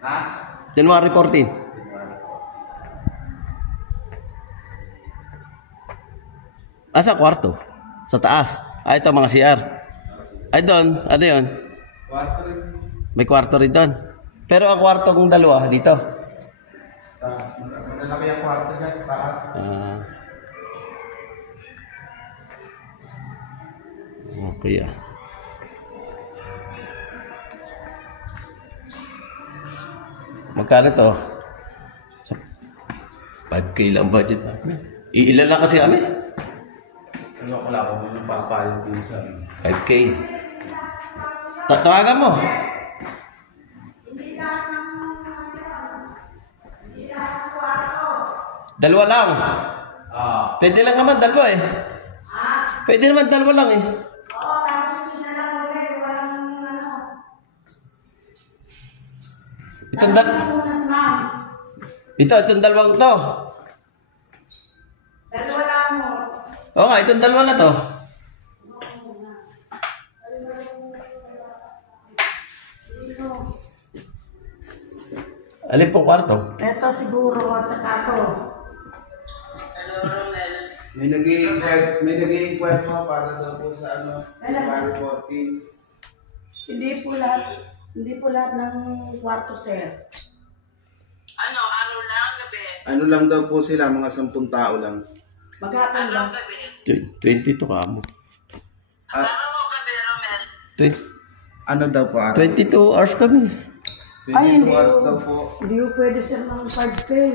Ha? January 14. Asa kwarto? Sa taas. Ah, ito mga CR. Ay doon, ano yun? Kwarto rin. May kwarto rin doon. Pero ang kwarto kong dalawa dito. Taas. Malalaki ang kwarto niya sa taas. Okay ah. Magkano to? 5K lang budget namin. Iilan lang kasi kami. Ano ko lang kung yung papayag din sa 5K. Tawagan mo. Dalawa lang. Pwede lang naman dalawa eh. Pwede naman dalawa lang eh. Itong dalawang to. Dalawa lang mo. Oo nga, itong dalawa na to. Alin pong kwarto? Ito siguro at saka to. may nag-i-inquire po para daw po sa January 14. Hindi po lahat ng kwarto, sir. Ano lang gabi? Ano lang daw po sila, mga 10 tao lang. Maghapon lang. Gabi. 20 to ka mo. Ano gabi, Romel? Ano daw po? 22 hours kami. 22 hours daw po. Hindi po pwede, sir, ng card pay.